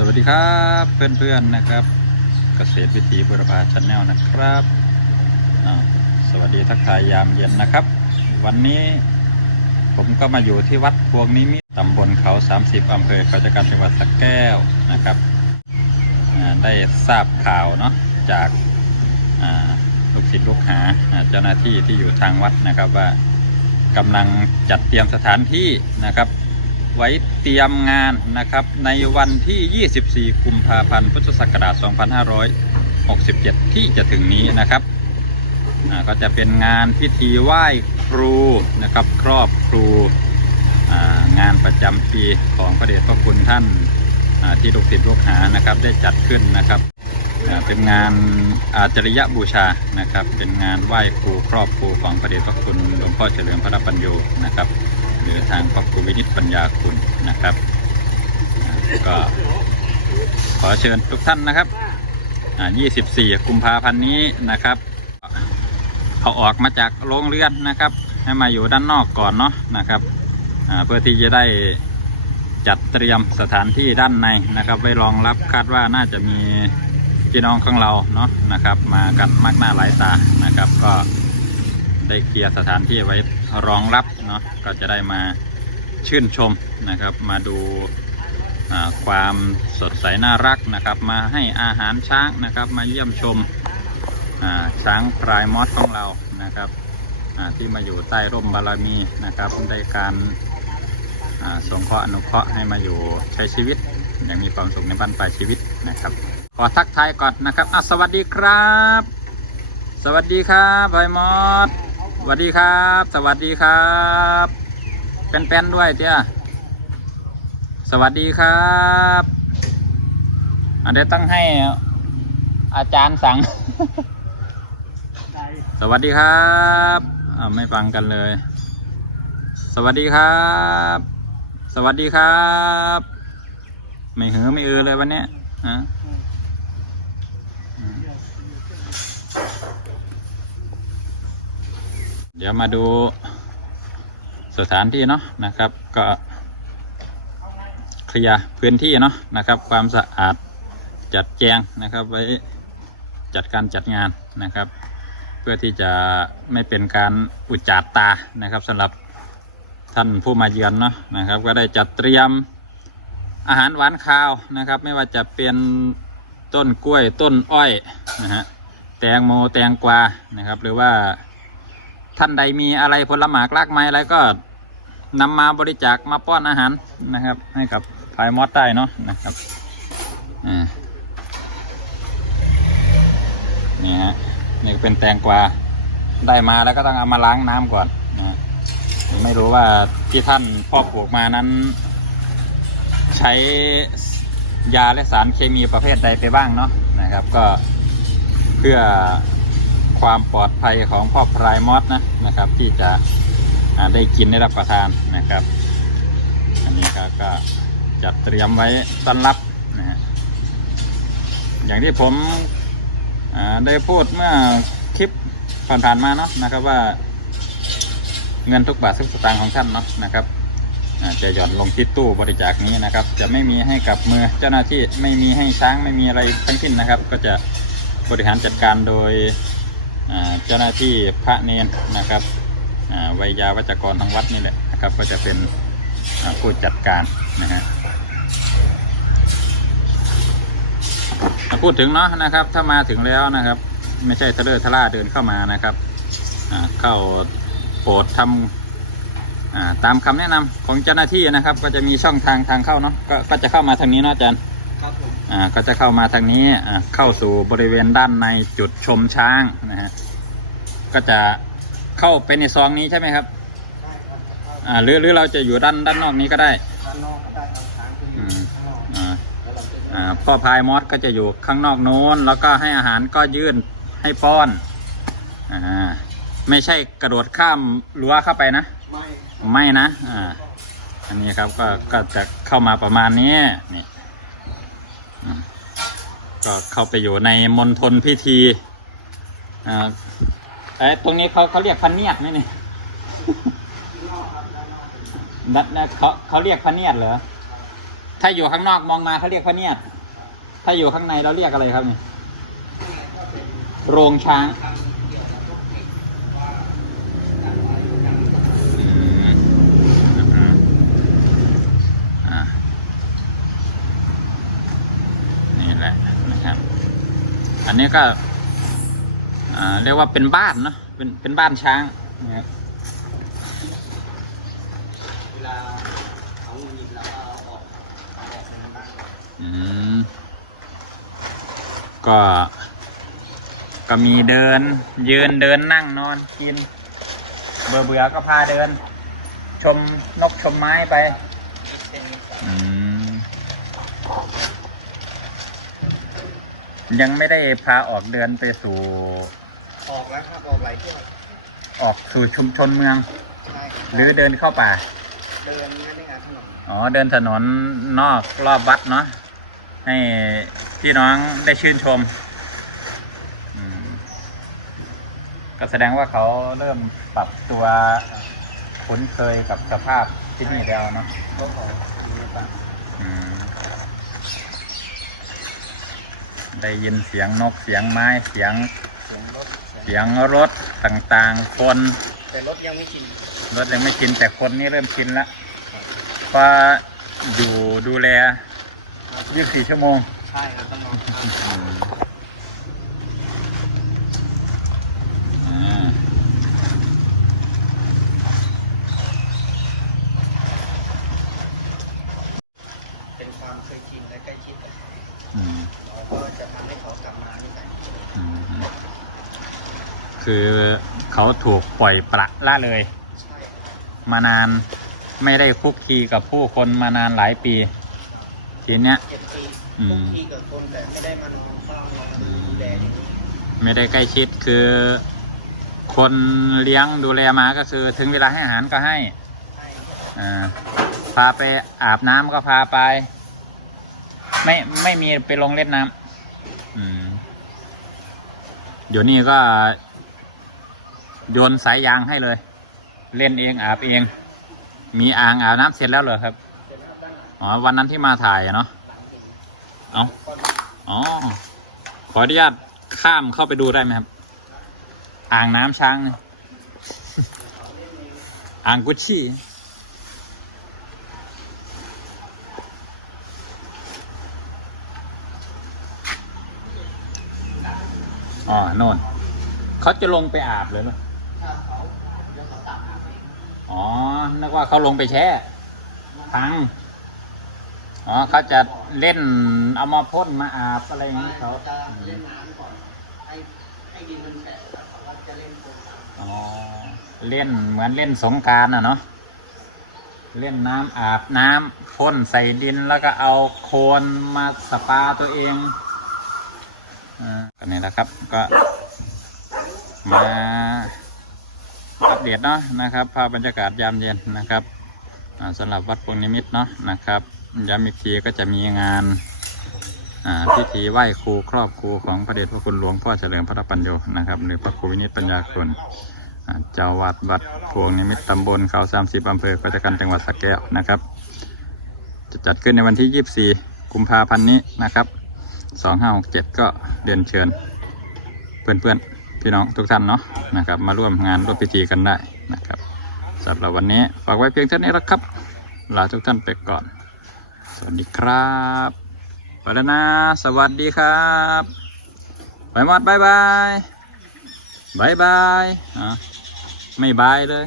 สวัสดีครับเพื่อนๆนะครับ เกษตรวิถีบุรพาชาแนลนะครับสวัสดีทักทายยามเย็นนะครับ วันนี้ผมก็มาอยู่ที่วัดพวงนิมิตรตำบลเขา 30อำเภอเขาจัการจังหวัดสระแก้วนะครับได้ทราบข่าวเนาะจากลูกศิษย์ลูกหาอ่าเจ้าหน้าที่ที่อยู่ทางวัดนะครับว่ากำลังจัดเตรียมสถานที่นะครับ ไว้เตรียมงานนะครับ ในวันที่ 24 กุมภาพันธ์ พุทธศักราช 2567 ที่จะถึงนี้นะครับก็จะเป็นงานพิธีไหว้ครูนะครับ ครอบครูงานประจำปีของพระเดชพระคุณท่านที่ลูกศิษย์ลูกหานะครับ ได้จัดขึ้นนะครับเป็นงานอาจริยบูชานะครับ เป็นงานไหว้ครูครอบครูของพระเดชพระคุณหลวงพ่อเฉลิมพระปัญโยนะครับ หรือทางพระครูวินิจปัญญาคุณนะครับ ก็ขอเชิญทุกท่านนะครับอ่24 กุมภาพันธ์นี้นะครับ เอาออกมาจากโรงเรือนนะครับ ให้มาอยู่ด้านนอกก่อนเนาะนะครับเพื่อที่จะได้จัดเตรียมสถานที่ด้านในนะครับ ไว้รองรับคาดว่าน่าจะมีพี่น้องของเราเนาะนะครับ มากันมากหน้าหลายตานะครับก็ ได้เคลียร์สถานที่ไว้รองรับเนาะก็จะได้มาชื่นชมนะครับ มาดูความสดใสน่ารักนะครับ มาให้อาหารช้างนะครับ มาเยี่ยมชมช้างพรายมอสของเรานะครับที่มาอยู่ใต้ร่มบารมีนะครับได้การสงเคราะห์อนุเคราะห์ให้มาอยู่ใช้ชีวิต อย่างมีความสุขในบ้านปลายชีวิตนะครับ ขอทักทายก่อนนะครับสวัสดีครับ สวัสดีครับไพมอส วัสดีครับ สวัสดีครับเป็นๆด้วยเจ้าสวัสดีครับอันเดี๋ยวต้องให้อาจารย์สั่ง สวัสดีครับไม่ฟังกันเลย สวัสดีครับ สวัสดีครับ ไม่หือไม่อือเลยวันนี้ยฮะ เดี๋ยวมาดูสถานที่เนาะนะครับ ก็เคลียร์พื้นที่เนาะนะครับ ความสะอาดจัดแจงนะครับไว้จัดการจัดงานนะครับ เพื่อที่จะไม่เป็นการอุจจาดตานะครับสำหรับท่านผู้มาเยือนเนาะนะครับ ก็ได้จัดเตรียมอาหารหวานคาวนะครับ ไม่ว่าจะเป็นต้นกล้วยต้นอ้อยนะฮะแตงโมแตงกวานะครับ หรือว่า ท่านใดมีอะไรผลหมากรากไม้อะไรก็นำมาบริจาคมาป้อนอาหารนะครับ ให้กับพายมอสได้เนาะนะครับอ่านี่ฮะนี่เป็นแตงกวาได้มาแล้วก็ต้องเอามาล้างน้ำก่อนนะไม่รู้ว่าที่ท่านพ่อปลูกมานั้น ใช้ยาและสารเคมีประเภทใดไปบ้างเนาะนะครับ ก็เพื่อ ความปลอดภัยของพ่อพรายมอสนะนะครับ ที่จะได้กินได้รับประทานนะครับ อันนี้ก็ก็จัดเตรียมไว้ต้อนรับนะฮะอย่างที่ผมได้พูดเมื่อคลิปผ่านๆมาเนาะนะครับว่า เงินทุกบาททุกสตางค์ของท่านเนาะนะครับจะหย่อนลงที่ตู้บริจาคนี้นะครับ จะไม่มีให้กับมือเจ้าหน้าที่ไม่มีให้ช้างไม่มีอะไรทั้งสิ้นนะครับ ก็จะบริหารจัดการโดย เจ้าหน้าที่พระเนนนะครับวัยยาวัจกรทางวัดนี่แหละนะครับ ก็จะเป็นผู้จัดการนะฮะพูดถึงเนาะนะครับ ถ้ามาถึงแล้วนะครับ ไม่ใช่ทะเลทะล่าเดินเข้ามานะครับเข้าโปรดทำตามคำแนะนำของเจ้าหน้าที่นะครับ ก็จะมีช่องทางทางเข้าเนาะกก็จะเข้ามาทางนี้เนาะอาจารย์ อ่าก็จะเข้ามาทางนี้อ่าเข้าสู่บริเวณด้านในจุดชมช้างนะฮะก็จะเข้าไปในซองนี้ใช่ไหมครับได้ครับอ่าหรือหรือเราจะอยู่ด้านด้านนอกนี้ก็ได้ด้านนอกก็ได้ครับช้างที่อยู่ข้างนอกอ่าแล้วเราจะอ่าพ่อพายมอสก็จะอยู่ข้างนอกโน้น แล้วก็ให้อาหารก็ยื่นให้ป้อนอ่าไม่ใช่กระโดดข้ามรั้วเข้าไปนะ ไม่ไม่นะอ่าอันนี้ครับก็ก็จะเข้ามาประมาณนี้นี่อืม ก็เข้าไปอยู่ในมณฑลพิธีอ่าไอ้ยตรงนี้เขาเขาเรียกพันเนียดไหมนี่ข้างนอกครับด้านนอกนัดนะเขาเขาเรียกพันเนียดเหรอ ถ้าอยู่ข้างนอกมองมาเขาเรียกพระเนียด ถ้าอยู่ข้างในเราเรียกอะไรครับนี่ โรงช้างอืมอืมอ่านี่แหละนะครับ อันนี้ก็เรียกว่าเป็นบ้านเนาะเป็นเป็นบ้านช้างนะครับเวลาเขาหงุดหงิดเราก็เอาออกเป็นบ้านก็ ก็มีเดิน ยืนเดินนั่งนอนกิน เบื่อเบื่อก็พาเดิน ชมนกชมไม้ไป อืม ยังไม่ได้พาออกเดินไปสู่ ออกแล้วครับออกหลายเที่ยวออกสู่ชุมชนเมือง ใช่คบหรือเดินเข้าป่า เดินไม่ได้งานถนนอ๋อ เดินถนนนอกรอบวัดเนาะ ให้พี่น้องได้ชื่นชมอืมก็แสดงว่าเขาเริ่มปรับตัวคุ้นเคยกับสภาพที่นี่แล้วเนาะก็ขอมีป่ะอืม ได้ยินเสียงนกเสียงไม้เสียงเสียงรถเสียงเสียงรถต่างๆ คนแต่รถยังไม่ชินรถยังไม่ชินแต่คนนี่เริ่มชินแล้วเพราะอยู่ดูแล 24 ชั่วโมง ใช่ครับต้องนอนข้าง อ่า เป็น ความเคยชินและใกล้ชิดกับเขาเราก็จะทำให้เขากลับมาที่ไหนคือเขาถูกปล่อยปละละเลย ใช่มานานไม่ได้คุกคีกับผู้คนมานานหลายปี ทีเนี้ย เจ็ดปีอืมบางทีกับคนแต่ไม่ได้มานอนเฝ้านอนดูแลอย่างนี้ไม่ได้ใกล้ชิดคือ คนเลี้ยงดูแลมาก็คือ ถึงเวลาให้อาหารก็ให้ ใช่ อ่าพาไปอาบน้ำก็พาไป ไม่ไม่มีไปลงเล่นน้ำอืมเดี๋ยวนี้ก็ โยนสายยางให้เลย เล่นเองอาบเอง มีอ่างอาบน้ำเสร็จแล้วเหรอครับเสร็จแล้วด้านหลังอ๋อวันนั้นที่มาถ่ายอะเนาะหลังหินเอาก้อนอ๋อ ขออนุญาตข้ามเข้าไปดูได้ไหมครับ อ่างน้ำช้างเนี่ยอ่างกุชชี่ อ๋อโน่นเขาจะลงไปอาบเลยเหรอถ้าเขาเดี๋ยวเขาตักอาบเองอ๋อ นึกว่าเขาลงไปแช่พัง อ๋อเขาจะเล่นเอามาพ่นมาอาบอะไรอย่างนี้เขาจะเล่นน้ำก่อนให้ให้ดินมันแฉะแล้วเขาก็จะเล่นโคมน้ำอ๋อ เล่นเหมือนเล่นสงกรารอะเนาะ เล่นน้ำอาบน้ำพ่นใส่ดินแล้วก็เอาโคลนมาสปาตัวเอง อ่าก็นี่แหละครับก็มาอัปเดตเนาะนะครับภาพบรรยากาศยามเย็นนะครับอ่าสำหรับวัดพวงนิมิตเนาะนะครับย้ำอีกทีก็จะมีงานพิธีไหว้ครูครอบครูของพระเดชพระคุณหลวงพ่อเฉลิมพระปัญโยนะครับหรือพระครูวินิจปัญญาคุณเจ้าวัดวัดพวงนิมิตตำบลเขาสามสิบอำเภอก็จะกันจังหวัดสระแก้วนะครับ จะจัดขึ้นในวันที่ 24 กุมภาพันธ์นี้นะครับ 2567ก็เรียนเชิญ เพื่อนๆ พี่น้องทุกท่านเนาะนะครับ มาร่วมงานร่วมพิธีกันได้นะครับสำหรับวันนี้ฝากไว้เพียงเท่านี้ละครับ ลาทุกท่านไปก่อน สวัสดีครับไปแล้วนะ สวัสดีครับไปหมดบายบายบายบายอะไม่บายเลย